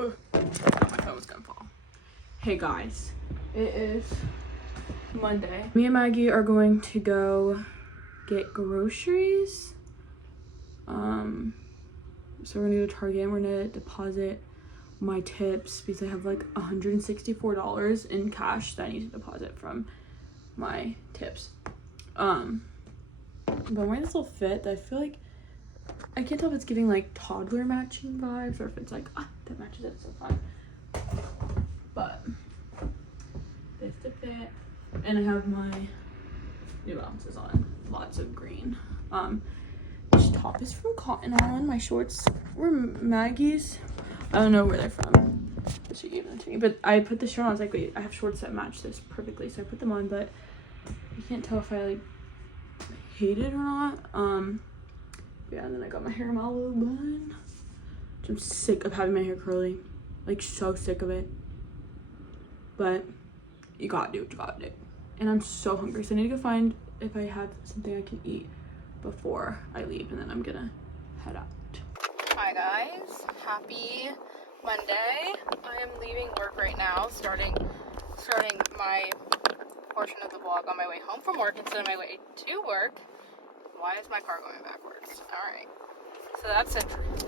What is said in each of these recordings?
Oh, my phone was gonna fall. Hey guys, it is Monday. Me and Maggie are going to go get groceries. So we're gonna go to Target and we're gonna deposit my tips because I have like $164 in cash that I need to deposit from my tips. But I'm wearing this little fit that I feel like I can't tell if it's giving like toddler matching vibes or if it's like, that matches it so fine. But this to fit, and I have my New Balances on, lots of green. This top is from Cotton On. My shorts were Maggie's. I don't know where they're from. She gave them to me, but I put this shirt on. I was like, wait, I have shorts that match this perfectly, so I put them on. But you can't tell if I like hate it or not. Yeah, and then I got my hair in my little bun. I'm sick of having my hair curly, like so sick of it. But you gotta do what you gotta do. And I'm so hungry, so I need to go find if I have something I can eat before I leave, and then I'm gonna head out. Hi guys, happy Monday. I am leaving work right now, starting my portion of the vlog on my way home from work instead of my way to work. Why is my car going backwards? Alright, so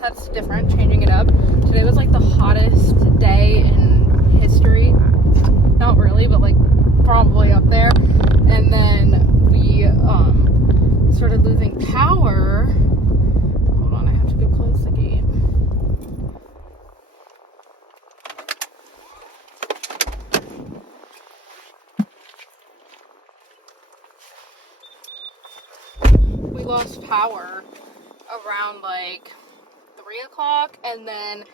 that's different, changing it up. Today was like the hottest day in history. Not really, but like probably up there. And then we started losing power. Hold on, I have to go close the gate. We lost power around like 3 o'clock, and then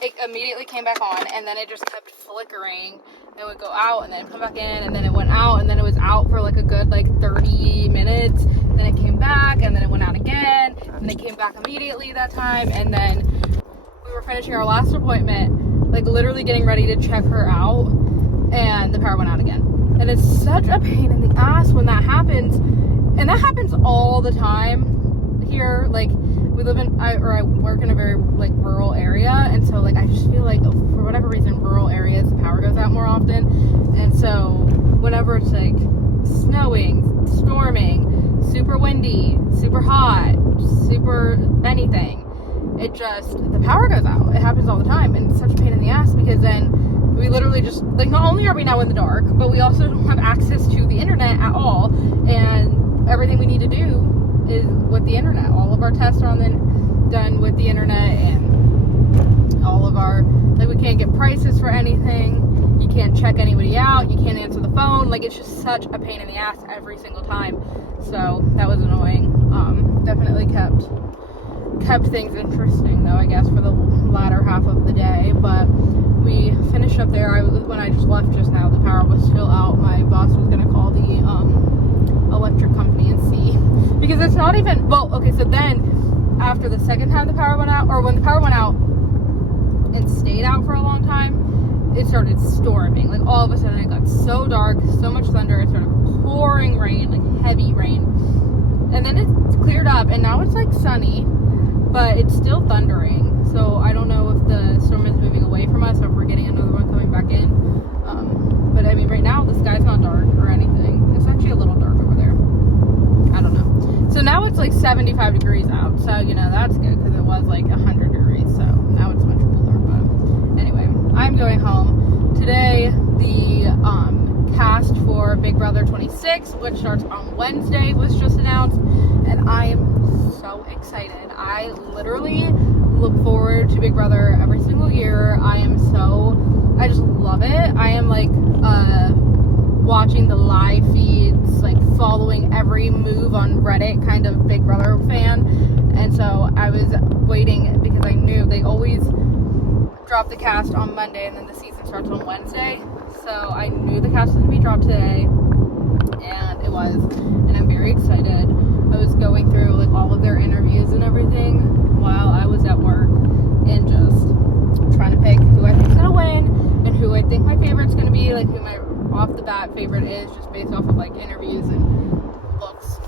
it immediately came back on, and then it just kept flickering. It would go out and then come back in, and then it went out, and then it was out for like a good like 30 minutes. Then it came back, and then it went out again, and it came back immediately that time. And then we were finishing our last appointment, like literally getting ready to check her out, and the power went out again. And it's such a pain in the ass when that happens, and that happens all the time here. Like we live in, I work in a very like rural area, and so like I just feel like for whatever reason, rural areas the power goes out more often. And so whenever it's like snowing, storming, super windy, super hot, super anything, the power goes out. It happens all the time, and it's such a pain in the ass because then we literally just, like, not only are we now in the dark, but we also don't have access to the internet at all, and everything we need to do is with the internet. All of our tests are done with the internet, and all of our, like, we can't get prices for anything. You can't check anybody out. You can't answer the phone. Like, it's just such a pain in the ass every single time. So that was annoying. Definitely kept things interesting, though, I guess, for the latter half of the day. But we finished up there. When I just left just now, the power was still out. My boss was going to call the electric company and see. Because it's not even, well, okay, so then after the second time the power went out, or when the power went out and stayed out for a long time, it started storming. Like, all of a sudden it got so dark, so much thunder, it started pouring rain, like heavy rain. And then it cleared up, and now it's like sunny, but it's still thundering. So I don't know if the storm is moving away from us or if we're getting another one coming back in. But I mean, right now the sky's not dark or anything. It's actually a little dark over there. I don't know. So now it's like 75 degrees out. So, you know, that's good because it was like 100 degrees. So now it's much cooler. But anyway, I'm going home. Today, the cast for Big Brother 26, which starts on Wednesday, was just announced. And I am so excited. I literally look forward to Big Brother every single year. I just love it. I am like watching the live feeds, like following every move on Reddit, kind of Big Brother fan. And so I was waiting because I knew they always drop the cast on Monday and then the season starts on Wednesday. So I knew the cast was going to be dropped today, and it was, and I'm very excited. I was going through like all of their interviews and everything while I was at work, and just trying to pick who I think's gonna win and who I think my favorite's gonna be, like who my off the bat favorite is, just based off of like interviews and looks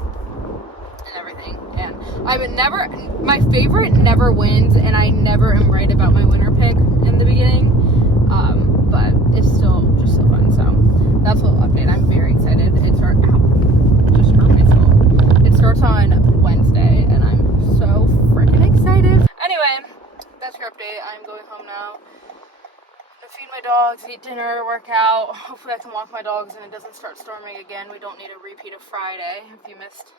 and everything. And I would never, my favorite never wins, and I never am right about my winner pick in the beginning. Friday. I'm going home now to feed my dogs, eat dinner, work out. Hopefully I can walk my dogs and it doesn't start storming again. We don't need a repeat of Friday. If you missed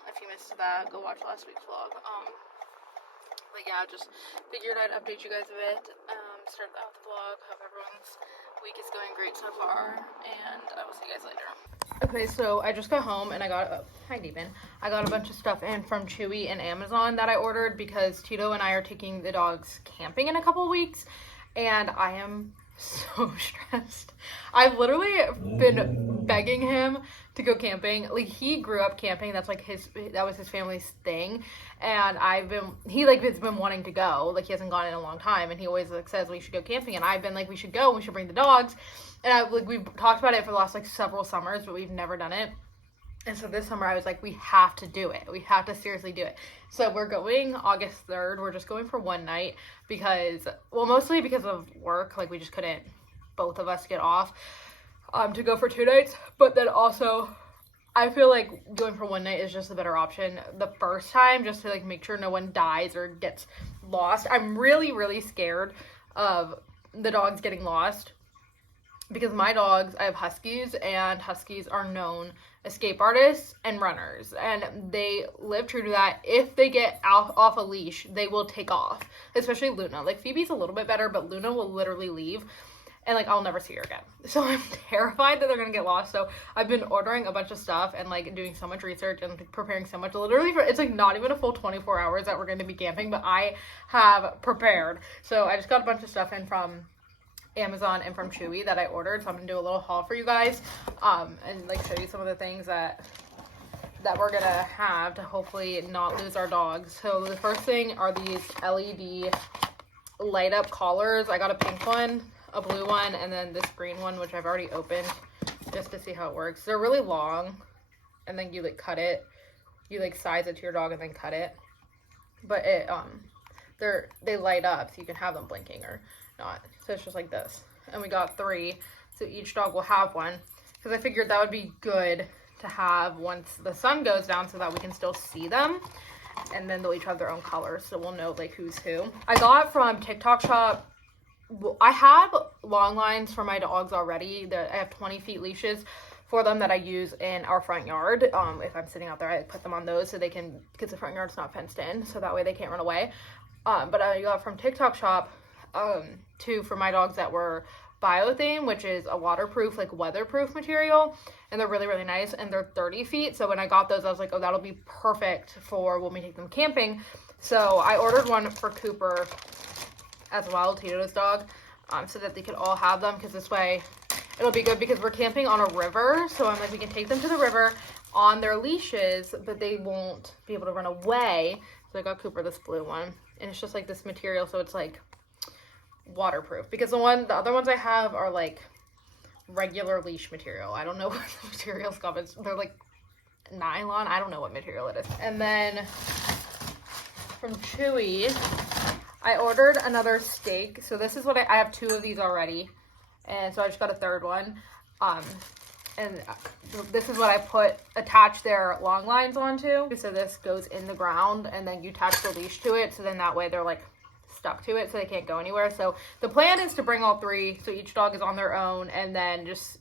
that, go watch last week's vlog. But yeah, just figured I'd update you guys a bit. Start out the vlog. Hope everyone's week is going great so far, and I will see you guys later. Okay, so I just got home and I got I got a bunch of stuff in from Chewy and Amazon that I ordered because Tito and I are taking the dogs camping in a couple of weeks, and I am so stressed. I've literally been begging him to go camping. Like, he grew up camping. That's like that was his family's thing. And it's been wanting to go. Like, he hasn't gone in a long time, and he always like says we should go camping, and I've been like, we should go, we should bring the dogs. And we've talked about it for the last like several summers, but we've never done it. And so this summer I was like, we have to do it. We have to seriously do it. So we're going August 3rd. We're just going for one night mostly because of work. Like, we just couldn't, both of us, get off to go for 2 nights. But then also, I feel like going for one night is just a better option the first time, just to like make sure no one dies or gets lost. I'm really, really scared of the dogs getting lost. Because my dogs, I have huskies, and huskies are known escape artists and runners, and they live true to that. If they get off a leash, they will take off, especially Luna. Like, Phoebe's a little bit better, but Luna will literally leave, and like, I'll never see her again. So I'm terrified that they're gonna get lost. So I've been ordering a bunch of stuff and like doing so much research and preparing so much, literally it's like not even a full 24 hours that we're going to be camping, but I have prepared. So I just got a bunch of stuff in from Amazon and from Chewy that I ordered, so I'm gonna do a little haul for you guys, and like show you some of the things that we're gonna have to hopefully not lose our dogs. So the first thing are these LED light up collars. I got a pink one, a blue one, and then this green one, which I've already opened just to see how it works. They're really long, and then you like cut it, you like size it to your dog and then cut it, but they light up so you can have them blinking or not. So it's just like this, and we got 3, so each dog will have one, because I figured that would be good to have once the sun goes down so that we can still see them, and then they'll each have their own colors, so we'll know like who's who. I got from TikTok shop, I have long lines for my dogs already. I have 20 feet leashes for them that I use in our front yard. If I'm sitting out there, I put them on those so they can, because the front yard's not fenced in, so that way they can't run away. But I got from TikTok shop 2 for my dogs that were bio-theme, which is a waterproof, like weatherproof material, and they're really, really nice, and they're 30 feet. So when I got those, I was like, oh, that'll be perfect for when we take them camping. So I ordered one for Cooper as well, Tito's dog, so that they could all have them, because this way it'll be good, because we're camping on a river. So I'm like, we can take them to the river on their leashes, but they won't be able to run away. So I got Cooper this blue one, and it's just like this material, so it's like waterproof, because the other ones I have are like regular leash material. I don't know what the material's called. They're like nylon. I don't know what material it is. And then from Chewy, I ordered another stake. So this is what I have 2 of these already, and so I just got a 3rd one. And this is what I attach their long lines onto. So this goes in the ground, and then you attach the leash to it, so then that way they're like stuck to it, so they can't go anywhere. So the plan is to bring all 3, so each dog is on their own, and then just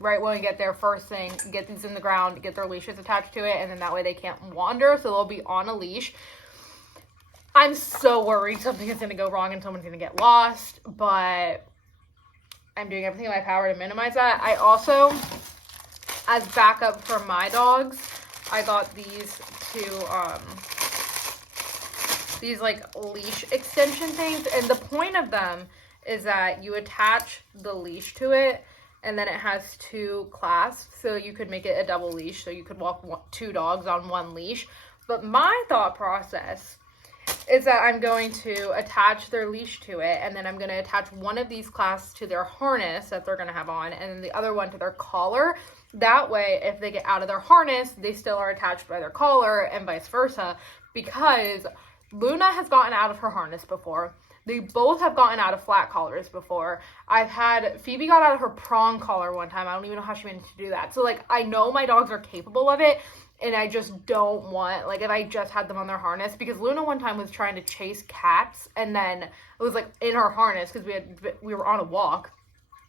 right when we get there, first thing, get these in the ground, get their leashes attached to it, and then that way they can't wander, so they'll be on a leash. I'm so worried something is going to go wrong and someone's going to get lost, but I'm doing everything in my power to minimize that. I also, as backup for my dogs, I got these 2 these like leash extension things, and the point of them is that you attach the leash to it, and then it has 2 clasps, so you could make it a double leash, so you could walk 2 dogs on 1 leash. But my thought process is that I'm going to attach their leash to it, and then I'm going to attach one of these clasps to their harness that they're going to have on, and then the other one to their collar. That way, if they get out of their harness, they still are attached by their collar, and vice versa, because Luna has gotten out of her harness before. They both have gotten out of flat collars before. Phoebe got out of her prong collar one time. I don't even know how she managed to do that. So like, I know my dogs are capable of it, And I just don't want, like, if I just had them on their harness, because Luna one time was trying to chase cats, and then it was, like, in her harness, because we were on a walk,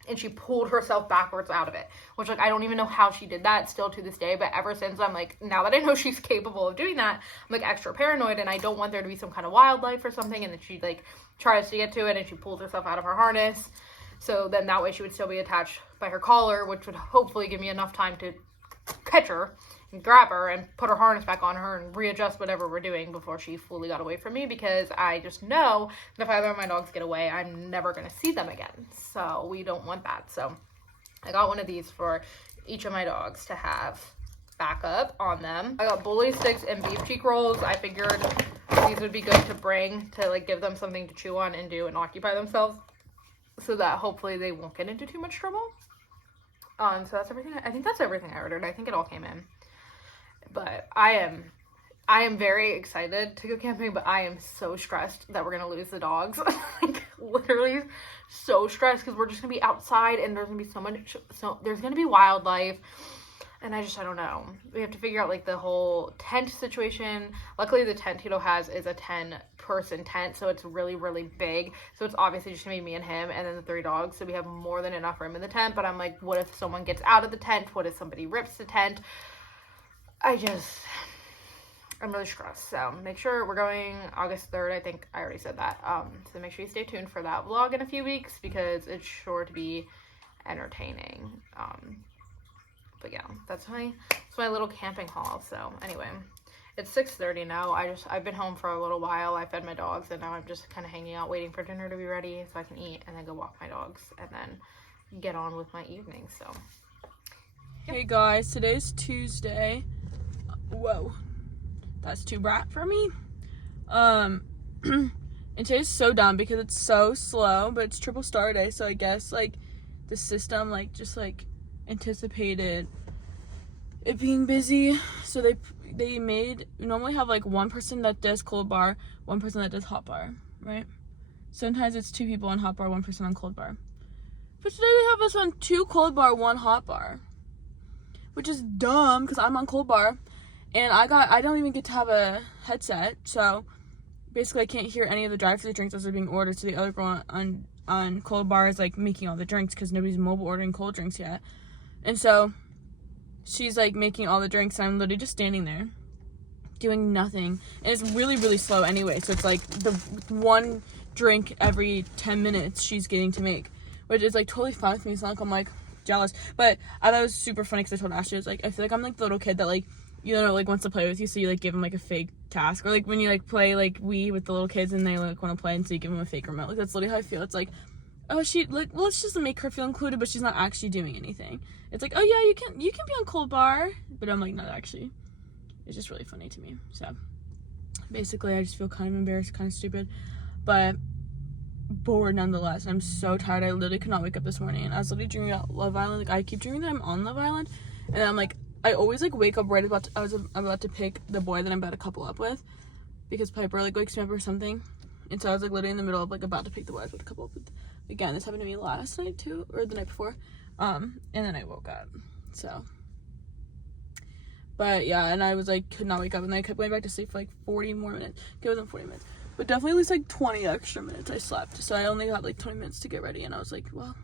and she pulled herself backwards out of it, which, like, I don't even know how she did that still to this day, but ever since, I'm like, now that I know she's capable of doing that, I'm, like, extra paranoid, and I don't want there to be some kind of wildlife or something, and then she, like, tries to get to it, and she pulls herself out of her harness, so then that way she would still be attached by her collar, which would hopefully give me enough time to catch her, and grab her and put her harness back on her and readjust whatever we're doing before she fully got away from me, because I just know that if either of my dogs get away, I'm never going to see them again. So we don't want that. So I got one of these for each of my dogs to have backup on them. I got bully sticks and beef cheek rolls. I figured these would be good to bring to, like, give them something to chew on and do and occupy themselves, so that hopefully they won't get into too much trouble. So that's everything. I think that's everything I ordered. I think it all came in. But I am very excited to go camping, but I am so stressed that we're gonna lose the dogs. Like, literally so stressed, because we're just gonna be outside and there's gonna be there's gonna be wildlife, and I don't know. We have to figure out, like, the whole tent situation. Luckily the tent Tito has is a 10-person tent, so it's really, really big, so it's obviously just gonna be me and him and then the 3 dogs, so we have more than enough room in the tent. But I'm like, what if someone gets out of the tent? What if somebody rips the tent? I'm really stressed. So make sure we're going August 3rd. I think I already said that. So make sure you stay tuned for that vlog in a few weeks, because it's sure to be entertaining. But yeah, that's my little camping haul. So anyway, it's 6:30 now. I've been home for a little while. I fed my dogs, and now I'm just kind of hanging out waiting for dinner to be ready so I can eat and then go walk my dogs and then get on with my evening. So yeah. Hey guys, today's Tuesday. Whoa, that's too bright for me. And today's so dumb because it's so slow, but it's triple star day, so I guess, like, the system, like, just, like, anticipated it being busy, so they normally have, like, one person that does cold bar, one person that does hot bar, right? Sometimes it's 2 people on hot bar, 1 person on cold bar, but today they have us on 2 cold bar, 1 hot bar, which is dumb because I'm on cold bar. And I don't even get to have a headset, so basically I can't hear any of the drive-thru drinks as they're being ordered. So the other girl on cold bar is, like, making all the drinks, because nobody's mobile ordering cold drinks yet. And so she's, like, making all the drinks, and I'm literally just standing there doing nothing. And it's really, really slow anyway, so it's like the 1 drink every 10 minutes she's getting to make, which is, like, totally fine with me. It's not like I'm, like, jealous. But I thought it was super funny because I told Ashley, I was like, I feel like I'm, like, the little kid that, like, you know, like, wants to play with you, so you, like, give them, like, a fake task. Or, like, when you, like, play, like, Wii with the little kids and they, like, want to play, and so you give them a fake remote. Like, that's literally how I feel. It's like, oh, like, well, let's just make her feel included, but she's not actually doing anything. It's like, oh, yeah, you can be on cold bar, but I'm, like, not actually. It's just really funny to me. So basically I just feel kind of embarrassed, kind of stupid, but bored nonetheless. I'm so tired. I literally could not wake up this morning. I was literally dreaming about Love Island. Like, I keep dreaming that I'm on Love Island, and then I'm like, I always, like, wake up right about I'm about to pick the boy that I'm about to couple up with, because Piper, like, wakes me up or something. And so I was, like, literally in the middle of, like, about to pick the boy I was about to couple up with. Again, this happened to me last night too, or the night before. And then I woke up. So, but yeah, and I was, like, could not wake up, and then I kept going back to sleep for, like, 40 more minutes. Okay, it wasn't 40 minutes, but definitely at least, like, 20 extra minutes I slept. So I only got, like, 20 minutes to get ready, and I was like, well,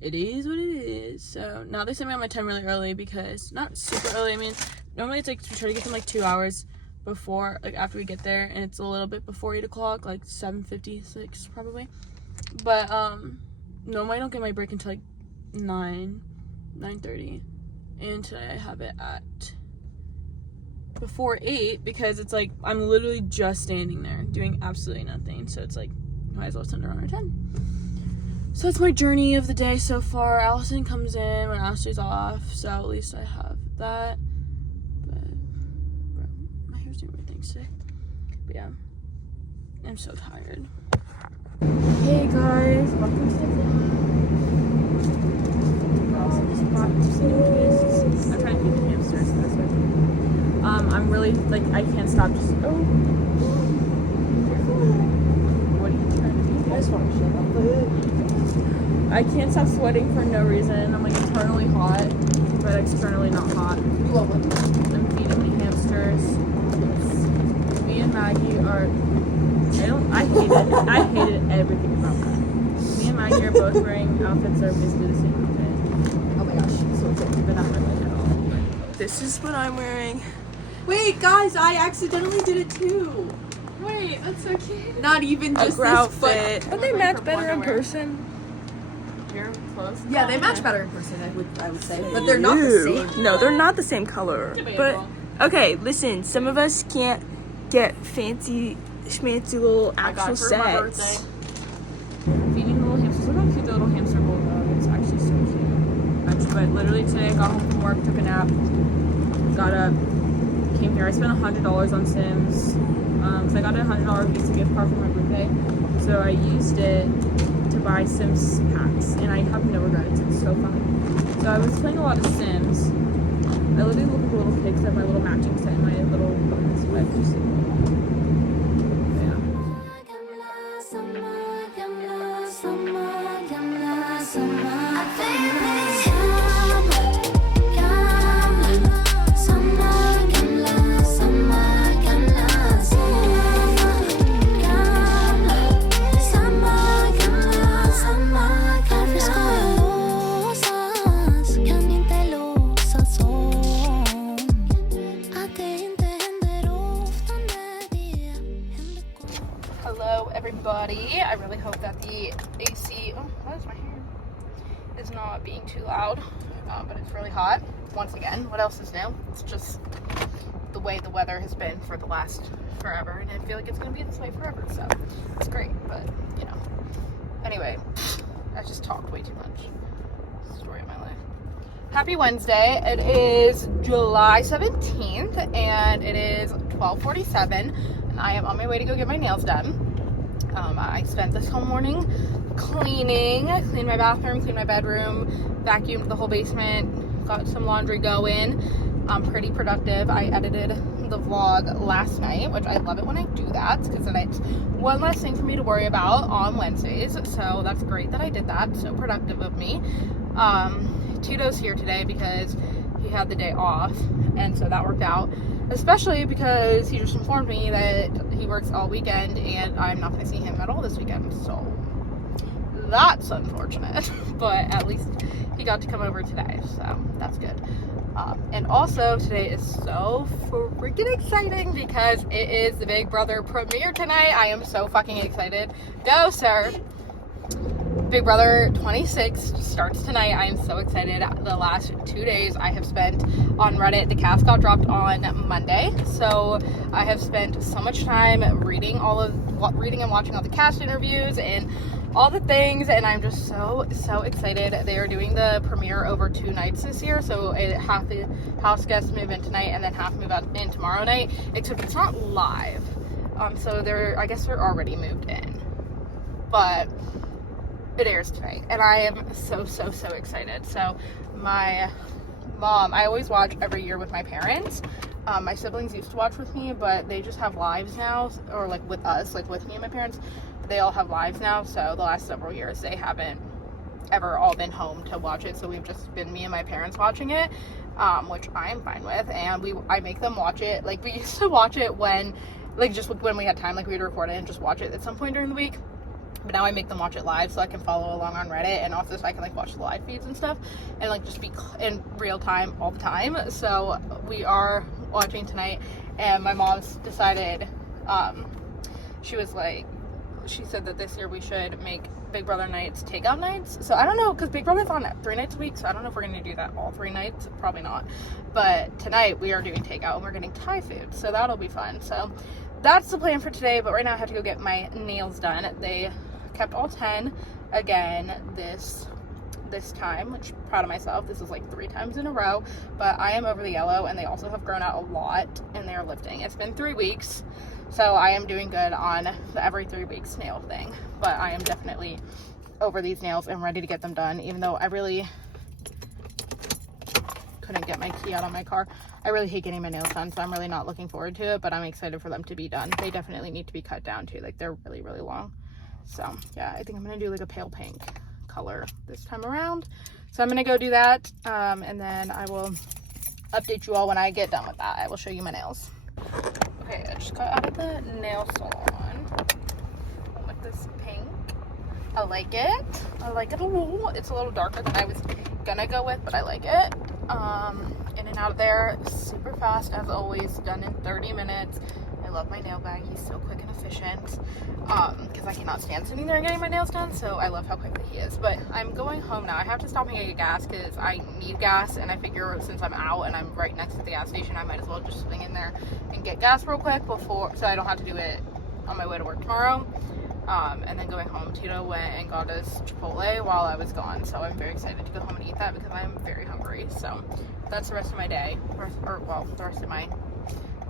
it is what it is. So now they sent me on my time really early, because, not super early, I mean, normally it's, like, we try to get them, like, 2 hours before, like, after we get there, and it's a little bit before 8 o'clock, like 7:56 probably. But normally I don't get my break until, like, 9:30, and today I have it at before 8, because it's like I'm literally just standing there doing absolutely nothing, so it's like might as well send her on her 10. So that's my journey of the day so far. Allison comes in when Ashley's off, so at least I have that. But bro, my hair's doing weird things today. But yeah, I'm so tired. Hey guys, welcome to the vlog. I'm trying to keep the hamsters this way. I'm really, like, I can't stop just, what are you trying to do? I just want to shut up. I can't stop sweating for no reason. I'm, like, eternally hot. but externally not hot. I'm feeding the hamsters. Me and Maggie are. I hated everything about that. Me and Maggie are both wearing outfits that are basically the same outfit. Oh my gosh, so excited. But not really at all. This is what I'm wearing. Wait, guys, I accidentally did it too. Wait, that's so cute. Not even just A this, outfit. but They match better in person. You're close. yeah, they match better in person. I would say, but they're not the same. No, they're not the same color. But okay, listen. Some of us can't get fancy, schmancy little actual sets. Feeding little hamsters. Look how cute the little hamster bulldog. It's actually so cute. But literally today, I got home from work, took a nap, got up, came here. I spent $100 on Sims because I got a $100 Visa gift card for my birthday. So I used it to buy Sims packs, and I have no regrets. It's so fun. So I was playing a lot of Sims. I literally look at little pics of my little matching set and my little bonus wedge. Hello everybody. I really hope that the AC, that is my hair, is not being too loud, but it's really hot. Once again, what else is new? It's just the way the weather has been for the last forever, and I feel like it's going to be this way forever, so it's great, but you know. Anyway, I just talked way too much. Story of my life. Happy Wednesday. It is July 17th, and it is 12:47. I am on my way to go get my nails done. I spent this whole morning cleaned my bathroom, cleaned my bedroom, vacuumed the whole basement, got some laundry going. Pretty productive. I edited the vlog last night, which I love it when I do that because then it's one less thing for me to worry about on Wednesdays. So that's great that I did that. So productive of me. Tito's here today because he had the day off, and so that worked out. Especially because he just informed me that he works all weekend and I'm not going to see him at all this weekend. So that's unfortunate. But at least he got to come over today. So that's good. And also today is so freaking exciting because it is the Big Brother premiere tonight. I am so fucking excited. Go, sir. Big Brother 26 starts tonight. I am so excited. The last 2 days I have spent on Reddit. The cast got dropped on Monday, so I have spent so much time reading and watching all the cast interviews and all the things, and I'm just so excited. They are doing the premiere over 2 nights this year, so half the house guests move in tonight and then half move out in tomorrow night, except it's not live. So I guess they're already moved in, but it airs tonight, and I am so excited. So my mom, I always watch every year with my parents. My siblings used to watch with me, but they just have lives now, or like with us, like with me and my parents, they all have lives now. So the last several years they haven't ever all been home to watch it, so we've just been me and my parents watching it, which I am fine with. And I make them watch it. Like, we used to watch it when, like, just when we had time, like we'd record it and just watch it at some point during the week. But now I make them watch it live so I can follow along on Reddit, and also so I can like watch the live feeds and stuff and like just be in real time all the time. So we are watching tonight, and my mom's decided, she said that this year we should make Big Brother nights takeout nights. So I don't know, because Big Brother's on 3 nights a week, so I don't know if we're going to do that all 3 nights. Probably not. But tonight we are doing takeout and we're getting Thai food, so that'll be fun. So that's the plan for today. But right now I have to go get my nails done. They kept all 10 again this time, which I'm proud of myself. This is like 3 times in a row, but I am over the yellow, and they also have grown out a lot, and they're lifting. It's been 3 weeks, so I am doing good on the every 3 weeks nail thing, but I am definitely over these nails and ready to get them done, even though I really couldn't get my key out on my car. I really hate getting my nails done, so I'm really not looking forward to it, but I'm excited for them to be done. They definitely need to be cut down too. Like, they're really long. So yeah, I think I'm gonna do like a pale pink color this time around. So I'm gonna go do that, and then I will update you all when I get done with that. I will show you my nails. Okay, I just got out of the nail salon. I like this pink. I like it. I like it a little. It's a little darker than I was gonna go with, but I like it. In and out of there super fast as always, done in 30 minutes. I love my nail bag. He's so quick and efficient, because I cannot stand sitting there and getting my nails done, so I love how quickly he is. But I'm going home now. I have to stop and get gas because I need gas, and I figure since I'm out and I'm right next to the gas station, I might as well just swing in there and get gas real quick before, so I don't have to do it on my way to work tomorrow. And then going home, Tito went and got us Chipotle while I was gone, so I'm very excited to go home and eat that because I'm very hungry. So that's the rest of my day,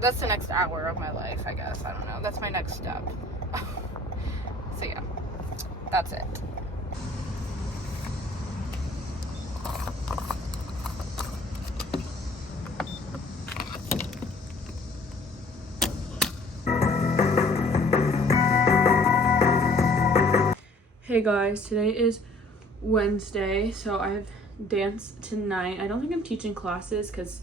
that's the next hour of my life, I guess. I don't know, that's my next step. So yeah, that's it. Hey guys, today is Wednesday, so I have dance tonight. I don't think I'm teaching classes because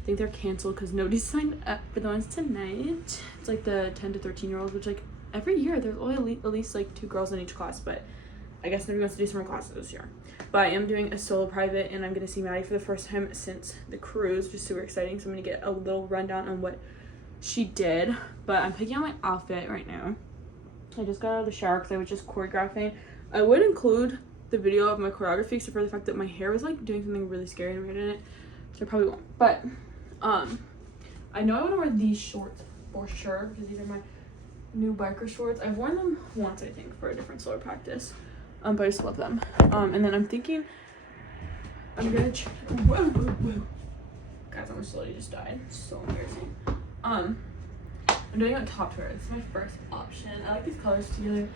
I think they're canceled because nobody signed up for the ones tonight. It's like the 10 to 13 year olds, which like every year there's only at least like 2 girls in each class, but I guess nobody wants to do summer classes this year. But I am doing a solo private, and I'm gonna see Maddie for the first time since the cruise, which is super exciting. So I'm gonna get a little rundown on what she did. But I'm picking out my outfit right now. I just got out of the shower because I was just choreographing. I would include the video of my choreography except for the fact that my hair was like doing something really scary and weird in it, so I probably won't. But I know I want to wear these shorts for sure because these are my new biker shorts. I've worn them once, I think, for a different solo practice, but I just love them. And then I'm thinking I'm gonna whoa. Guys, I almost literally just died. It's so embarrassing. I'm doing a top to wear. This is my first option. I like these colors together,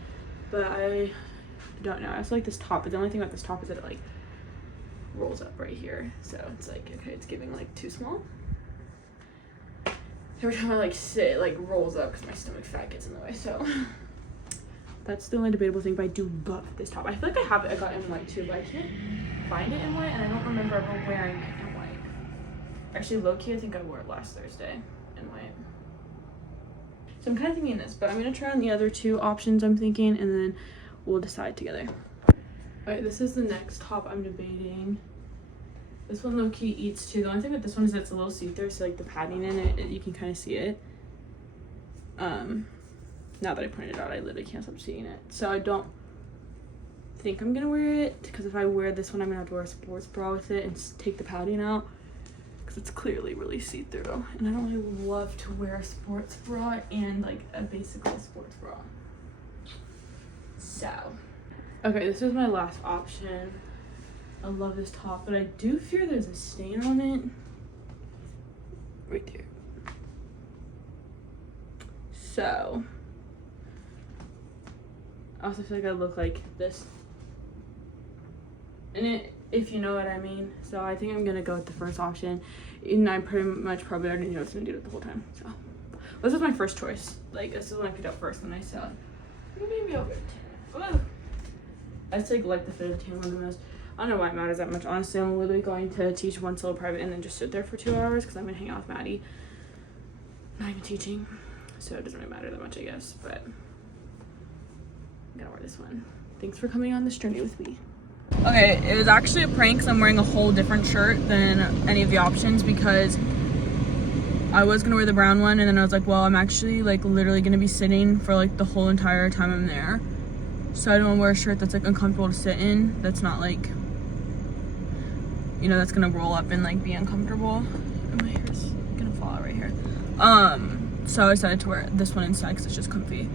but I don't know. I also like this top, but the only thing about this top is that it like rolls up right here. So it's like, okay, it's giving like too small. Every time I like sit, it like rolls up because my stomach fat gets in the way. So that's the only debatable thing, but I do love this top. I feel like I have it. I got it in white too, but I can't find it in white, and I don't remember ever wearing it in white. Actually, low-key, I think I wore it last Thursday in white. So I'm kind of thinking this, but I'm going to try on the other 2 options I'm thinking, and then we'll decide together. Alright, this is the next top I'm debating. This one low-key eats too. The only thing with this one is that it's a little see-through, so like the padding in it, you can kind of see it. Now that I pointed it out, I literally can't stop seeing it. So I don't think I'm going to wear it, because if I wear this one, I'm going to have to wear a sports bra with it and take the padding out. Because it's clearly really see-through, and I don't really love to wear a sports bra and like basically a sports bra. So okay, this is my last option. I love this top, but I do fear there's a stain on it right there. So I also feel like I look like this in it, if you know what I mean. So I think I'm gonna go with the first option, and I pretty much probably already knew I was gonna do it the whole time. So this was my first choice. Like, this is when I picked up first, and I said maybe I'll wear tan. I just like the fit of the tan one the most. I don't know why it matters that much, honestly. I'm literally going to teach one solo private and then just sit there for 2 hours because I'm gonna hang out with Maddie. Not even teaching, so it doesn't really matter that much, I guess. But I'm gonna wear this one. Thanks for coming on this journey with me. Okay, it was actually a prank because I'm wearing a whole different shirt than any of the options, because I was gonna wear the brown one, and then I was like, well, I'm actually like literally gonna be sitting for like the whole entire time I'm there, so I don't wanna wear a shirt that's like uncomfortable to sit in, that's not like, you know, that's gonna roll up and like be uncomfortable. And my hair's gonna fall out right here. So I decided to wear this one instead because it's just comfy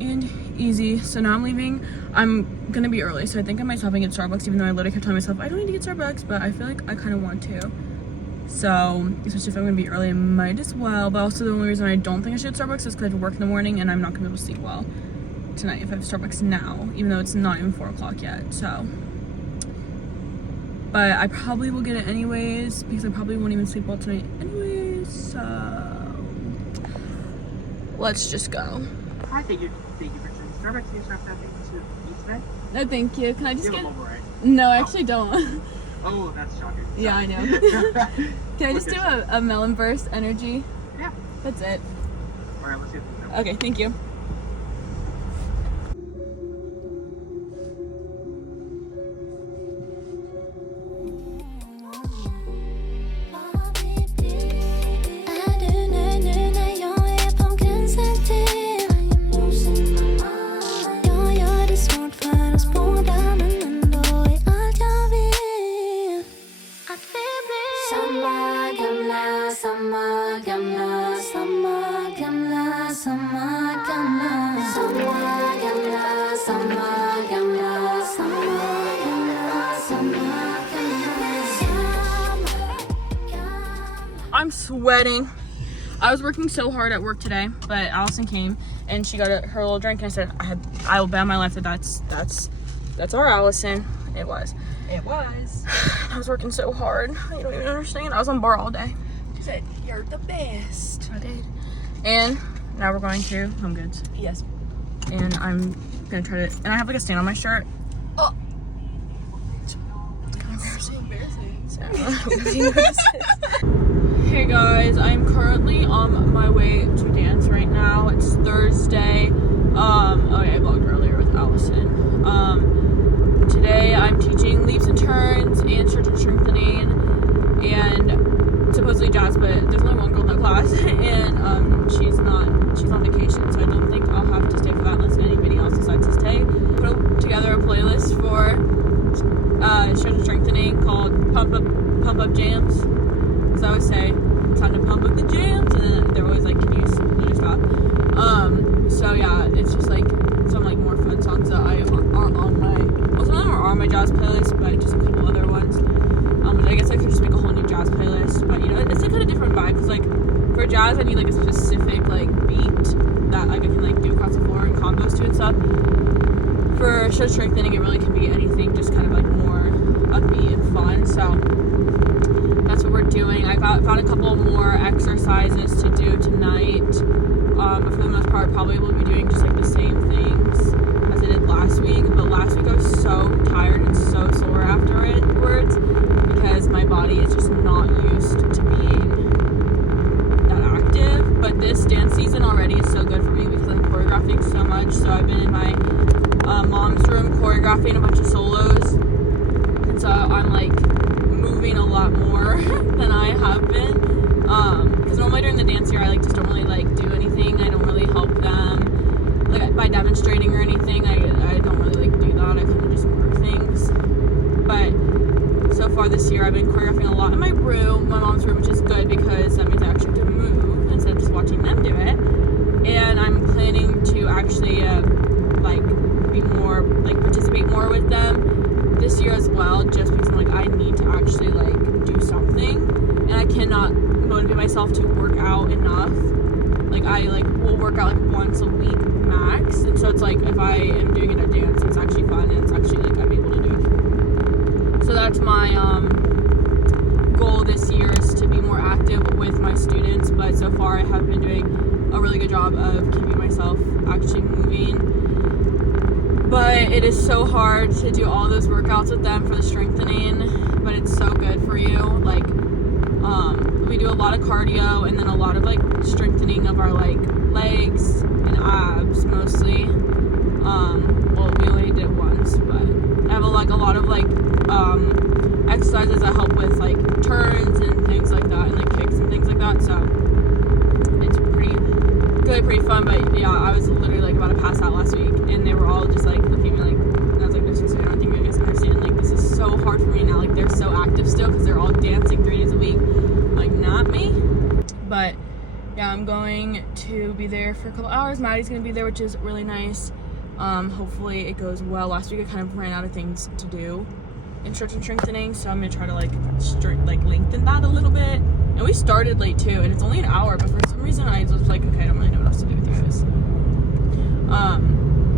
and easy. So now I'm leaving. I'm gonna be early, so I think I might stop and get Starbucks, even though I literally kept telling myself I don't need to get Starbucks, but I feel like I kind of want to. So especially if I'm gonna be early, I might as well. But also the only reason I don't think I should get Starbucks is because I have to work in the morning, and I'm not gonna be able to sleep well tonight if I have Starbucks now, even though it's not even 4 o'clock yet. So, but I probably will get it anyways because I probably won't even sleep well tonight anyways. So let's just go. Hi, thank you for choosing Starbucks. Here's our nothing to each Okay. No, thank you. Can I just You get? have a mobile, right? No, I actually don't. Oh, that's shocking. Yeah, I know. Can I just do a melon burst energy? Yeah. That's it. Alright, let's get this now. Okay, thank you. I'm sweating. I was working so hard at work today, but Allison came and she got her little drink, and I said, I will bet my life that that's our Allison. It was. It was. I was working so hard. You don't even understand. I was on bar all day. You said you're the best. I did. And now we're going to Home Goods. Yes. And I'm gonna try to, and I have like a stain on my shirt. Oh. So embarrassing. Hey guys, I'm currently on my way to dance right now. It's Thursday. Okay, I vlogged earlier with Allison. Today I'm teaching leaps and turns and stretch and strengthening and supposedly jazz, but there's only one girl in the class and she's on vacation, so I don't think I'll have to stay for that unless anybody else decides to stay. Put together a playlist for stretch and strengthening called Pump Up Jams. So I always say, time to pump up the jams, and then they're always like, can you stop? So yeah, it's just like some like more fun songs that are on my, well, some of them are on my jazz playlist, but just a couple other ones. I guess I could just make a whole new jazz playlist, but you know, it's a kind of different vibe, because like for jazz I need like a specific like beat that like I can like do across the floor and combos to and stuff. For stretch strengthening, it really can be anything, just kind of like more upbeat and fun. So that's what we're doing. I found a couple more exercises to do tonight, but for the most part probably will be doing just like the same things as I did last week. But last week I was so tired and so sore afterwards because my body is just not used to being that active. But this dance season already is so good for me because I'm choreographing so much. So I've been in my mom's room choreographing a bunch of solos, and so I'm like moving a lot more than I have been, because normally during the dance year I like just don't really like do anything. I don't really help them like by demonstrating or anything. I don't really like do that. I kind of just work things. But so far this year I've been choreographing a lot in my room, my mom's room, which is good because that means I actually have to move instead of just watching them do it. And I'm planning to actually like be more, like participate more with them this year as well, just because I'm like, I need to actually like do something, and I cannot motivate myself to work out enough. Like I like will work out like once a week max, and so it's like if I am doing it at dance, it's actually fun and it's actually like I'm able to do it. So that's my goal this year, is to be more active with my students. But so far I have been doing a really good job of keeping myself actually moving. But it is so hard to do all those workouts with them for the strengthening, but it's so good for you. Like, we do a lot of cardio and then a lot of like strengthening of our like legs and abs mostly. Well, we only did it once, but I have a lot of like exercises that help with like turns and things like that, and like kicks and things like that. So it's pretty good, pretty fun. But yeah, I was literally like about to pass out last week, and they were all just like looking at me like, and I was like, no, seriously, I don't think you guys understand. Like, this is so hard for me now. Like, they're so active still because they're all dancing 3 days a week. Like, not me. But yeah, I'm going to be there for a couple hours. Maddie's gonna be there, which is really nice. Hopefully it goes well. Last week I kind of ran out of things to do in stretch and strengthening, so I'm gonna try to like lengthen that a little bit. And we started late too, and it's only an hour, but for some reason I was like, okay, I don't really know what else to do with you guys.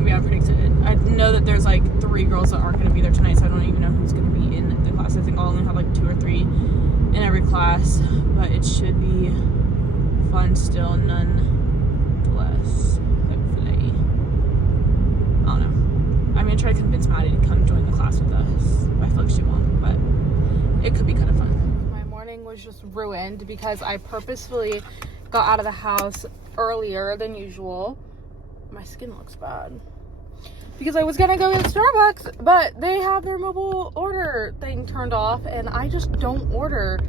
Yeah, I'm pretty excited. I know that there's like 3 girls that aren't gonna be there tonight, so I don't even know who's gonna be in the class. I think I'll only have like 2 or 3 in every class, but it should be fun still nonetheless, hopefully. I don't know. I'm gonna try to convince Maddie to come join the class with us. I feel like she won't, but it could be kind of fun. My morning was just ruined because I purposefully got out of the house earlier than usual. My skin looks bad. Because I was gonna go to Starbucks, but they have their mobile order thing turned off, and I just don't order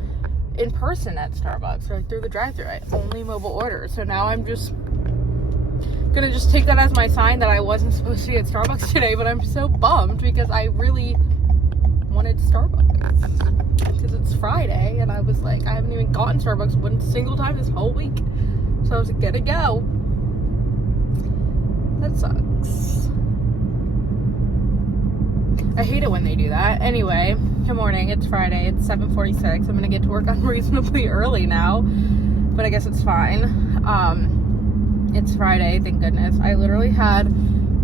in person at Starbucks or through the drive-thru. I only mobile order. So now I'm just gonna just take that as my sign that I wasn't supposed to be at Starbucks today, but I'm so bummed because I really wanted Starbucks because it's Friday, and I was like, I haven't even gotten Starbucks one single time this whole week, so I was gonna go. That sucks. I hate it when they do that. Anyway, good morning. It's Friday. It's 7:46. I'm gonna get to work unreasonably early now, but I guess it's fine. It's Friday, thank goodness. I literally had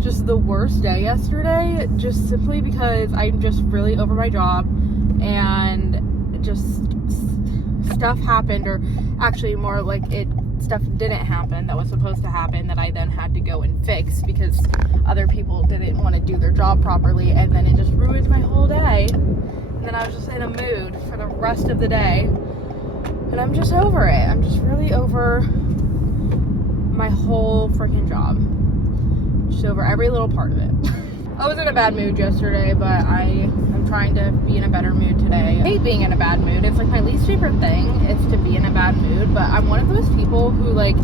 just the worst day yesterday, just simply because I'm just really over my job, and just stuff happened, or actually more like stuff didn't happen that was supposed to happen that I then had to go and fix because other people didn't want to do their job properly, and then it just ruined my whole day. And then I was just in a mood for the rest of the day, and I'm just over it. I'm just really over my whole freaking job. Just over every little part of it. I was in a bad mood yesterday, but I'm trying to be in a better mood today. I hate being in a bad mood. It's like my least favorite thing is to be in a bad mood, but I'm one of those people who, like,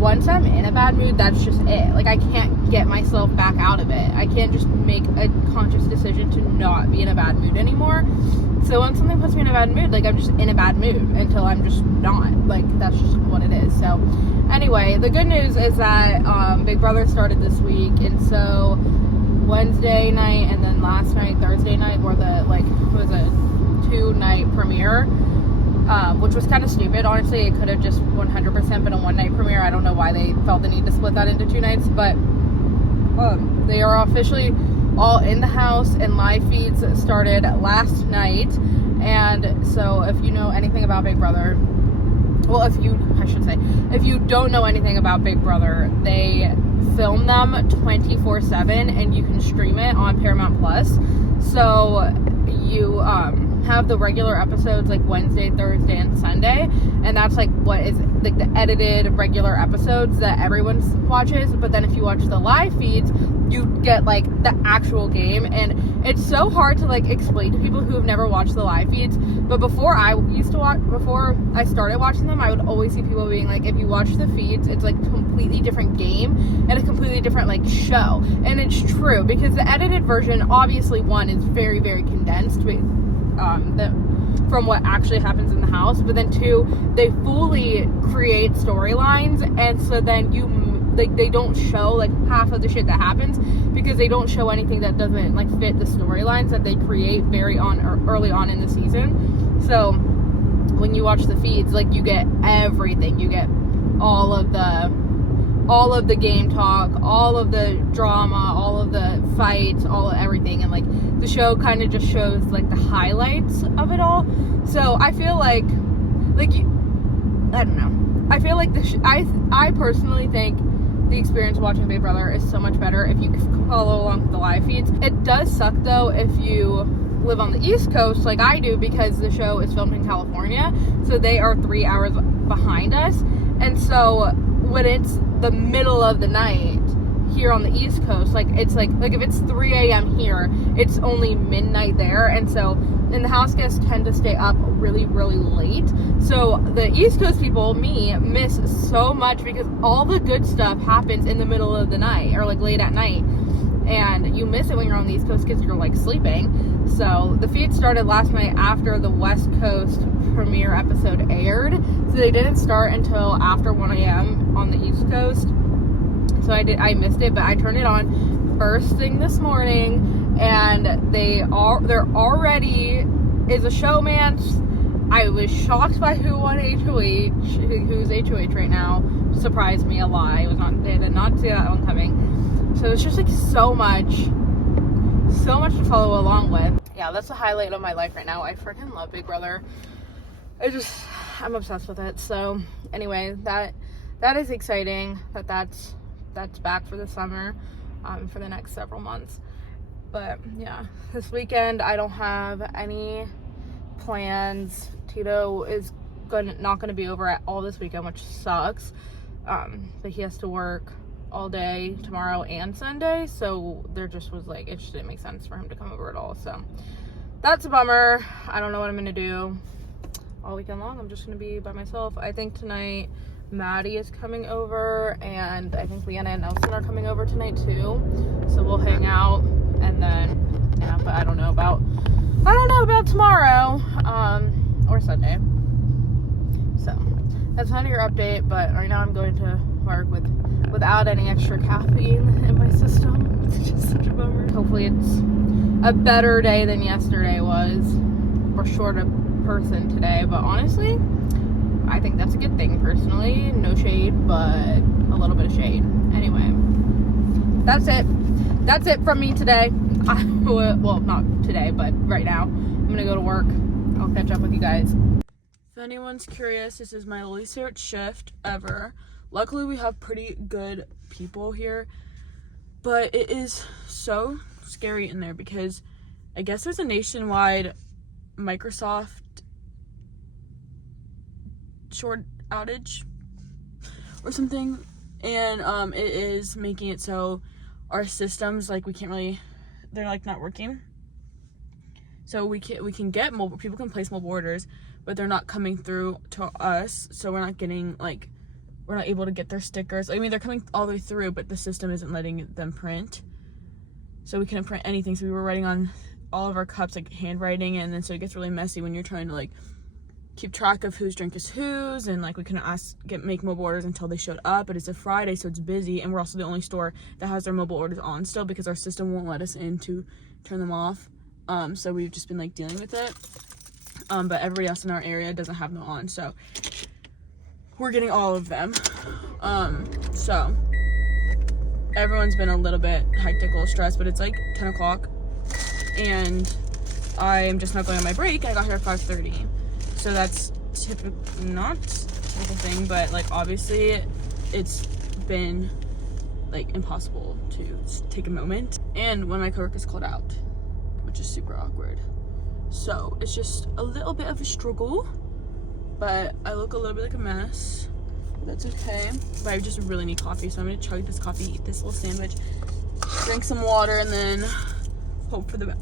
once I'm in a bad mood, that's just it. Like, I can't get myself back out of it. I can't just make a conscious decision to not be in a bad mood anymore. So when something puts me in a bad mood, like, I'm just in a bad mood until I'm just not. Like, that's just what it is. So anyway, the good news is that Big Brother started this week, and so Wednesday night and then last night, Thursday night, were the, like, it was a 2-night premiere, which was kind of stupid. Honestly, it could have just 100% been a 1-night premiere. I don't know why they felt the need to split that into 2 nights, but they are officially all in the house, and live feeds started last night. And so if you know anything about Big Brother, well, if you don't know anything about Big Brother, they film them 24/7, and you can stream it on Paramount Plus. So you have the regular episodes like Wednesday, Thursday, and Sunday, and that's like what is like the edited regular episodes that everyone watches. But then if you watch the live feeds, you get like the actual game, and it's so hard to like explain to people who have never watched the live feeds. But before I started watching them, I would always see people being like, if you watch the feeds, it's like a completely different game and a completely different like show. And it's true, because the edited version, obviously, one, is very, very condensed from what actually happens in the house, but then 2, they fully create storylines, and so then they don't show like half of the shit that happens because they don't show anything that doesn't like fit the storylines that they create early on in the season. So when you watch the feeds, like, you get everything. You get all of the game talk, all of the drama, all of the fights, all of everything, and like the show kind of just shows like the highlights of it all. So I feel like I don't know. I feel like I personally think the experience of watching Big Brother is so much better if you follow along with the live feeds. It does suck though if you live on the East Coast like I do, because the show is filmed in California, so they are 3 hours behind us. And so when it's the middle of the night here on the East Coast, like it's like if it's 3 a.m. here, it's only midnight there, and the house guests tend to stay up really, really late. So the East Coast people, miss so much because all the good stuff happens in the middle of the night or like late at night, and you miss it when you're on the East Coast because you're like sleeping. So the feed started last night after the West Coast premiere episode aired, so they didn't start until after 1 a.m. on the East Coast. So I missed it, but I turned it on first thing this morning, and there already is a showmance. I was shocked by who won HOH, who's HOH right now. Surprised me a lot. I did not see that one coming. So it's just like so much to follow along with. Yeah, that's the highlight of my life right now. I freaking love Big Brother. I'm obsessed with it. So anyway, that is exciting that's back for the summer, for the next several months. But yeah, this weekend I don't have any plans. Tito is not gonna be over at all this weekend, which sucks. But he has to work all day tomorrow and Sunday, so there just was like, it just didn't make sense for him to come over at all. So that's a bummer. I don't know what I'm gonna do all weekend long. I'm just gonna be by myself. I think tonight Maddie is coming over, and I think Leanna and Nelson are coming over tonight too, so we'll hang out. And then yeah, but I don't know about tomorrow or Sunday. So that's kind of your update. But right now I'm going to work without any extra caffeine in my system. It's just such a bummer. Hopefully it's a better day than yesterday was. We're short a person today, but honestly I think that's a good thing personally. No shade, but a little bit of shade. Anyway, that's it from me today. Well, not today, but right now I'm gonna go to work. I'll catch up with you guys. If anyone's curious, this is my least favorite shift ever. Luckily we have pretty good people here, but it is so scary in there because I guess there's a nationwide Microsoft short outage or something, and it is making it so our systems, like, we can't really, they're like not working. So we can get mobile, people can place mobile orders, but they're not coming through to us, so we're not getting, like, we're not able to get their stickers. I mean, they're coming all the way through, but the system isn't letting them print, so we couldn't print anything. So we were writing on all of our cups, like handwriting, and then so it gets really messy when you're trying to like keep track of whose drink is whose, and like we couldn't make mobile orders until they showed up. But it's a Friday, so it's busy, and we're also the only store that has their mobile orders on still because our system won't let us in to turn them off. So we've just been like dealing with it, but everybody else in our area doesn't have them on, so we're getting all of them. So everyone's been a little bit hectic, a little stressed, but it's like 10 o'clock and I'm just not going on my break. I got here at 5:30, so that's not typical thing, but like obviously it's been like impossible to take a moment, and when my coworkers called out, which is super awkward. So it's just a little bit of a struggle, but I look a little bit like a mess. That's okay. But I just really need coffee, so I'm gonna chug this coffee, eat this little sandwich, drink some water, and then hope for the best.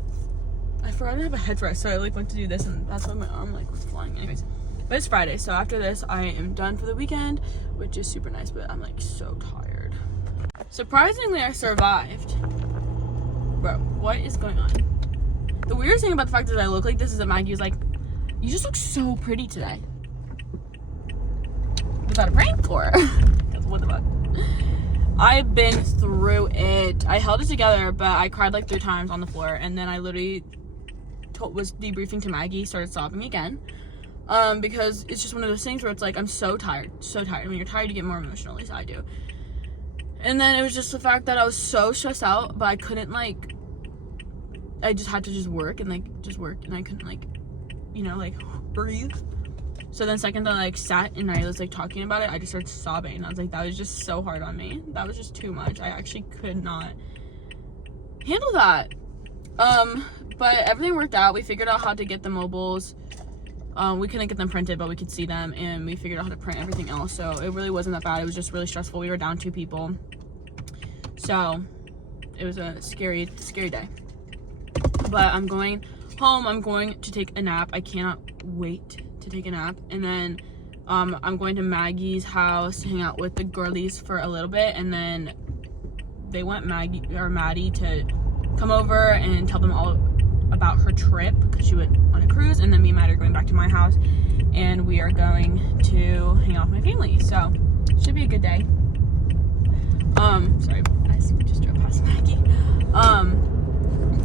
I forgot to have a headrest, so I like went to do this, and that's why my arm like was flying. Anyways, but it's Friday, so after this I am done for the weekend, which is super nice. But I'm like so tired. Surprisingly, I survived. Bro, what is going on? The weirdest thing about the fact that I look like this is that Maggie was like, "You just look so pretty today." Was that a prank or? What the fuck? I've been through it. I held it together, but I cried like 3 times on the floor, and then I literally was debriefing to Maggie, started sobbing again, because it's just one of those things where it's like I'm so tired, so tired. When you're tired, you get more emotional. At least I do. And then it was just the fact that I was so stressed out, but I couldn't like. I just had to just work, and I couldn't like, like breathe. So then second I like sat and I was like talking about it, I just started sobbing, and I was like, that was just so hard on me. That was just too much. I actually could not handle that. But everything worked out. We figured out how to get the mobiles. We couldn't get them printed, but we could see them, and we figured out how to print everything else. So it really wasn't that bad. It was just really stressful. We were down 2 people. So it was a scary, scary day. But I'm going home. I'm going to take a nap. I cannot wait to take a nap. And then I'm going to Maggie's house to hang out with the girlies for a little bit, and then they want Maddie to come over and tell them all about her trip because she went on a cruise, and then me and Maddie are going back to my house and we are going to hang out with my family. So should be a good day. Sorry, I just drove past Maggie.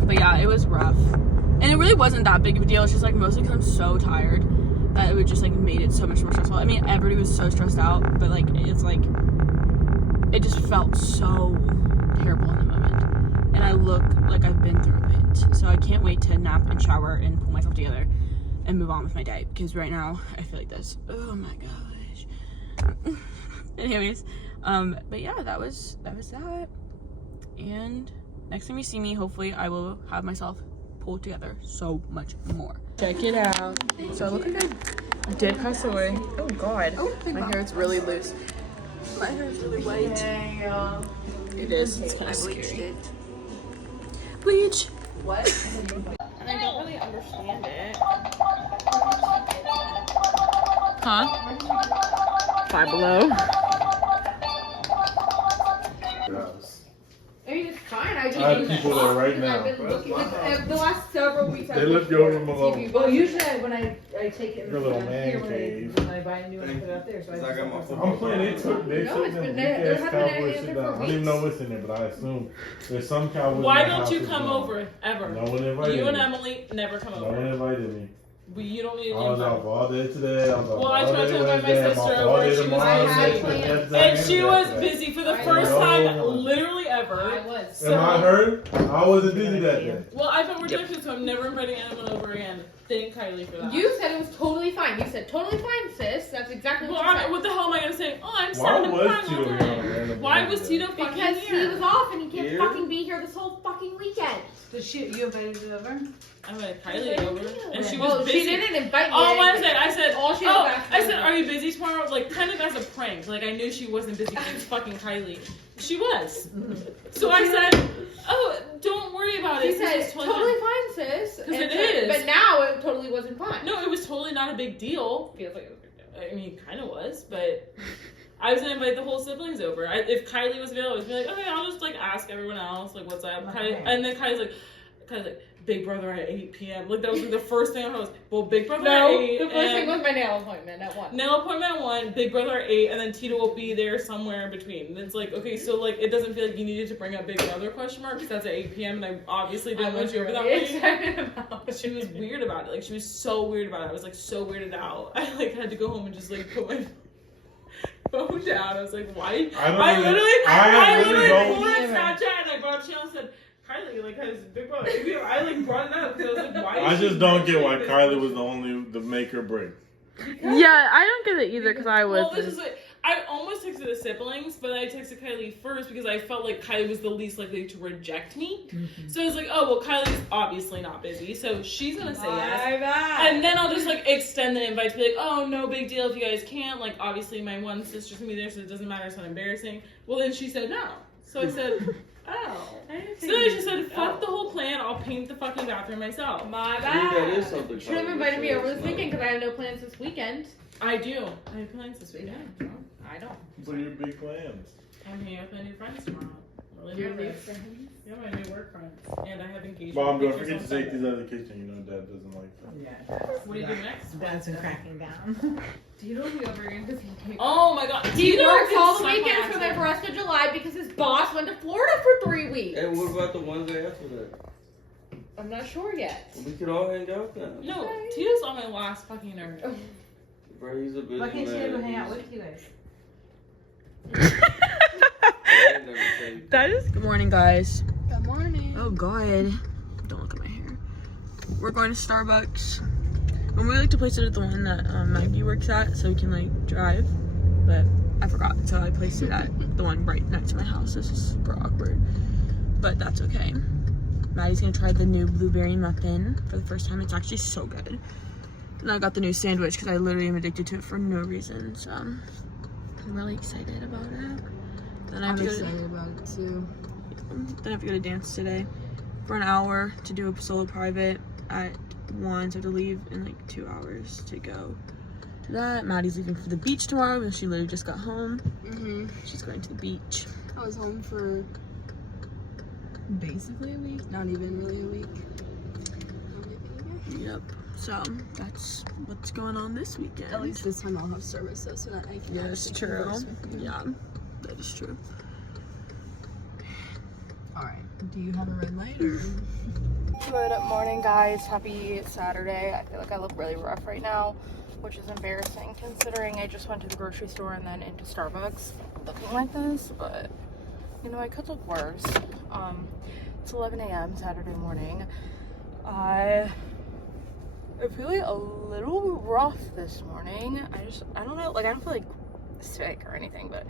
But yeah, it was rough, and it really wasn't that big of a deal. It's just like mostly because I'm so tired that it would just like made it so much more stressful. I mean, everybody was so stressed out, but like it's like it just felt so terrible in the moment, and I look like I've been through it. So I can't wait to nap and shower and pull myself together and move on with my day, because right now I feel like this. Oh my gosh. Anyways, but yeah, that was that, and next time you see me, hopefully I will have myself pulled together so much more. Check it out. So I look like I did pass away. Oh god. My hair is really loose. My hair is really white. It is. It's kind of scary. Bleach. What? And I don't really understand it. Huh? Five Below. I mean, it's fine. I have people there right now. I've been looking the last several weeks. They left your room alone. Well, usually when I take it Your little down man here, cave. when I buy a new one, I put it up there. So I just I'm playing. They took No, them it's been weak there. ass There Cowboy haven't been shit any down. I for don't even weeks. know what's in there, but I assume there's some Cowboys. Why in the don't house you that's come gone. over ever? No one invited You me. and Emily never come No one over. invited me. But you don't need I was to. out all day today. I was out Well, I all tried day to invite my Wednesday. I'm sister off all over, day she was tomorrow. busy. And she was busy for the first time, literally ever. I was. So, Am I heard? I wasn't busy that day. well, I've been rejected, so I'm never inviting anyone over again. Thank Kylie for that. You said it was totally fine. You said totally fine, sis. That's exactly Well, what you said. what the hell am I gonna say? Oh, I'm Why sad. I'm was crying Tito over here on a it. random Why day was today? Tito fucking Because here? he was off and he can't Here? fucking be here this whole fucking weekend. Does you invited her over? I invited Kylie over, and she was Well, busy. she didn't invite me. Oh, Wednesday, I said, All she oh, was asking I said, was- are you busy tomorrow? Like, kind of as a prank. Like, I knew she wasn't busy because it's fucking Kylie. She was. So I said, oh, don't worry about She it. said, This is totally fine, sis. 'Cause And it so- is. But now it totally wasn't fine. No, it was totally not a big deal. Feels like it was a big deal. I mean, it kind of was, but I was gonna invite the whole siblings over. If Kylie was available, I was gonna be like, okay, I'll just like ask everyone else, like, what's up? Okay. And then Kylie's like, Big Brother at 8 p.m. Like, that was like the first thing I was, well, Big Brother No, at 8. the first thing was my nail appointment at 1. Nail appointment at 1, Big Brother at 8, and then Tito will be there somewhere in between. And it's like, okay, so like, it doesn't feel like you needed to bring up Big Brother question mark because that's at 8 p.m. and I obviously didn't want you over that really way. excited about it. She was weird about it. Like, she was so weird about it. I was like so weirded out. I like had to go home and just like put my phone down. I was like, why? I literally pulled up Snapchat and I brought up Shayla and said, Kylie, like, has Big Brother. I like brought it up because I was like, why? I is just she don't get bringing why this Kylie up? was the make or break. Yeah, I don't get it either because I was. Well, this is what I almost texted the siblings, but I texted Kylie first because I felt like Kylie was the least likely to reject me. So I was like, oh, well, Kylie's obviously not busy, so she's gonna say yes. And then I'll just like extend the invite to be like, oh, no big deal if you guys can't. Like, obviously my one sister's gonna be there, so it doesn't matter. It's not embarrassing. Well, then she said no. So I said, oh. So then I just said, fuck the whole plan. I'll paint the fucking bathroom myself. My That is bad. something. Should have invited me over this weekend because I have no plans this weekend. I do. I have plans this weekend. I don't. What are your big plans? I'm hanging out with my new friends tomorrow. Really Your nervous. new friends? Yeah, my new work friends. And I have engagement Mom, don't pictures forget on to take Sunday. these out of the kitchen. You know Dad doesn't like them. Yeah. What do you do next? Dad's been cracking down. Tito will be over again because Oh my god. he Tito works can all the suck my weekends for the asshole. rest of July because his boss went to Florida for 3 weeks. And what about the Wednesday after that? I'm not sure yet. We could all hang out then. No, Okay. Tito's on my last fucking nerve. Bro, he's a busy Why can't she man. ever hang out with you guys? I never say- That is. Good morning, guys. Good morning. Oh god. Don't look at my hair. We're going to Starbucks. And we like to place it at the one that Maggie works at so we can like drive. But I forgot, so I placed it at the one right next to my house. This is super awkward. But that's okay. Maddie's gonna try the new blueberry muffin for the first time. It's actually so good. And I got the new sandwich because I literally am addicted to it for no reason. So I'm really excited about it. Then I have to go to, about it too. then I have to go to dance today for an hour to do a solo private at 1. So I have to leave in like 2 hours to go to that. Maddie's leaving for the beach tomorrow because she literally just got home. She's going to the beach. I was home for basically a week, not even really a week. Yep. So that's what's going on this weekend. At least this time I'll have service though, so that I can. Yeah, that's actually true. converse with you. Yeah, that is true. All right. Do you have a red light or? Good morning, guys. Happy Saturday. I feel like I look really rough right now, which is embarrassing considering I just went to the grocery store and then into Starbucks looking like this, but you know, I could look worse. It's 11 a.m. Saturday morning. I'm feeling a little rough this morning. I don't know, like I don't feel like sick or anything, but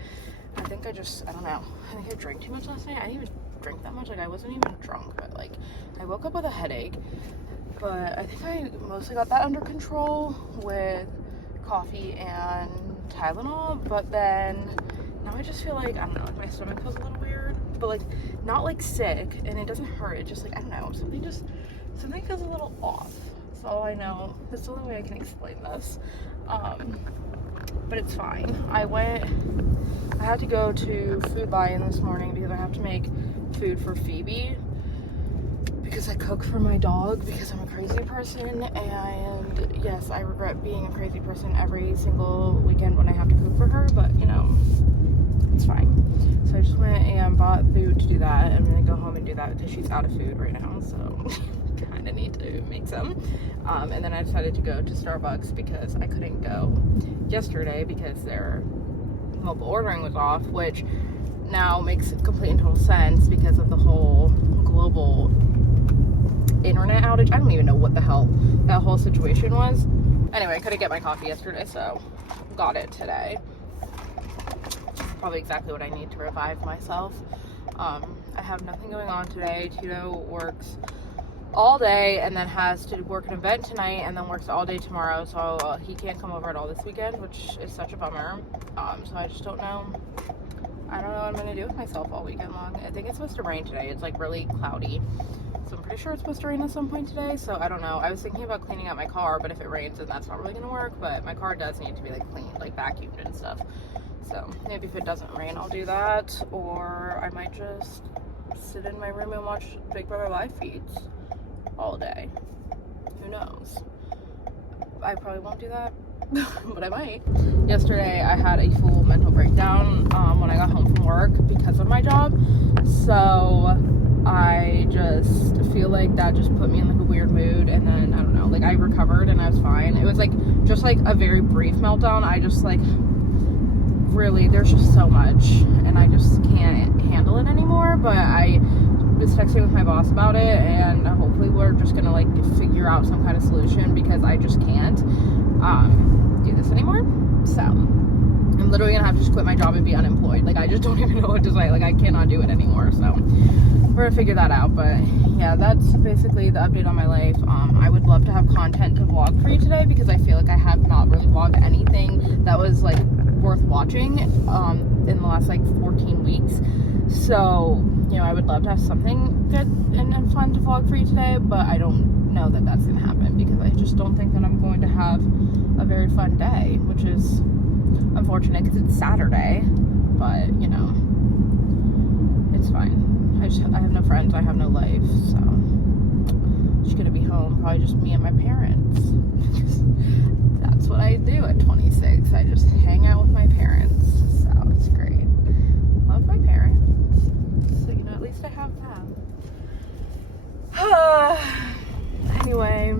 I think I don't know. I think I drank too much last night. I didn't even drink that much. Like, I wasn't even drunk, but like I woke up with a headache. But I think I mostly got that under control with coffee and Tylenol. But then now I just feel like, I don't know, like my stomach feels a little weird, but like not like sick, and it doesn't hurt. It just like, I don't know, something feels a little off. That's all I know. That's the only way I can explain this. But it's fine. I had to go to Food Lion this morning because I have to make food for Phoebe, because I cook for my dog because I'm a crazy person, and yes, I regret being a crazy person every single weekend when I have to cook for her, but you know, it's fine. So I just went and bought food to do that. I'm gonna go home and do that because she's out of food right now, so kind of need to make some. And then I decided to go to Starbucks because I couldn't go yesterday because their mobile ordering was off, which now makes complete and total sense because of the whole global internet outage. I don't even know what the hell that whole situation was. Anyway, I couldn't get my coffee yesterday, so got it today. Probably exactly what I need to revive myself. I have nothing going on today. Tito works all day and then has to work an event tonight and then works all day tomorrow, so he can't come over at all this weekend, which is such a bummer. So I just don't know. I don't know what I'm gonna do with myself all weekend long. I think it's supposed to rain today. It's like really cloudy, so I'm pretty sure it's supposed to rain at some point today, so I don't know. I was thinking about cleaning out my car, but if it rains then that's not really gonna work. But my car does need to be like cleaned, like vacuumed and stuff, so maybe if it doesn't rain I'll do that, or I might just sit in my room and watch Big Brother live feeds all day. Who knows? I probably won't do that, but I might. Yesterday I had a full mental breakdown when I got home from work because of my job, so I just feel like that just put me in like a weird mood, and then I don't know, like I recovered and I was fine. It was like just like a very brief meltdown. I just like really, there's just so much and I just can't handle it anymore. But I was texting with my boss about it, and hopefully we're just gonna like figure out some kind of solution because I just can't do this anymore. So I'm literally gonna have to just quit my job and be unemployed. Like I just don't even know what to say. Like I cannot do it anymore, so we're gonna figure that out. But yeah, that's basically the update on my life. I would love to have content to vlog for you today because I feel like I have not really vlogged anything that was like worth watching in the last like 14 weeks. So, you know, I would love to have something good and fun to vlog for you today, but I don't know that that's gonna happen because I just don't think that I'm going to have a very fun day, which is unfortunate because it's Saturday, but you know, it's fine. I have no friends, I have no life, so I'm just gonna be home, probably just me and my parents. That's what I do at 26. I just hang out with my parents, so it's great. Love my parents, so you know, at least I have that. Anyway,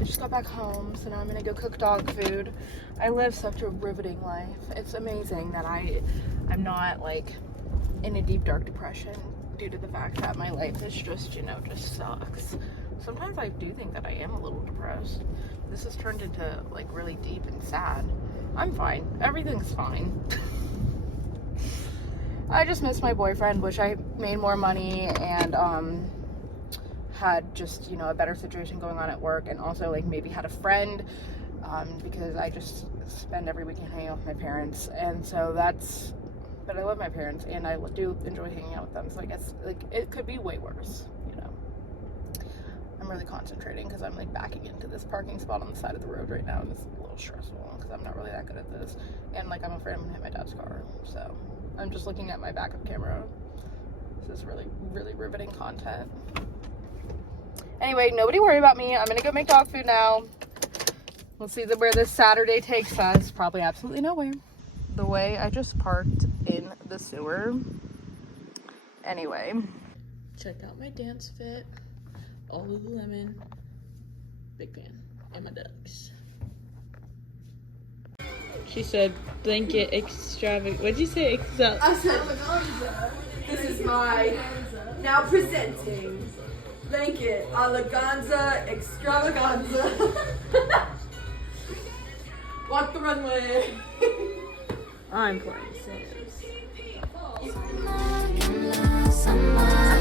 I just got back home, so now I'm gonna go cook dog food. I live such a riveting life. It's amazing that I'm not like in a deep dark depression due to the fact that my life is just, you know, just sucks. Sometimes I do think that I am a little depressed. This has turned into like really deep and sad. I'm fine. Everything's fine. I just miss my boyfriend, wish I made more money and had just, you know, a better situation going on at work, and also like maybe had a friend, because I just spend every weekend hanging out with my parents, and so that's, but I love my parents and I do enjoy hanging out with them, so I guess like it could be way worse, you know. I'm really concentrating because I'm like backing into this parking spot on the side of the road right now, and it's a little stressful because I'm not really that good at this, and like I'm afraid I'm gonna hit my dad's car, so I'm just looking at my backup camera. This is really, really riveting content. Anyway, nobody worry about me. I'm gonna go make dog food now. We'll see where this Saturday takes us. Probably absolutely nowhere. The way I just parked in the sewer. Anyway. Check out my dance fit. All Lululemon. Big fan. And my ducks. She said blanket extravagant. What'd you say? I said, this is my now presenting blanket eleganza extravaganza. Walk the runway. I'm playing Sims. summer.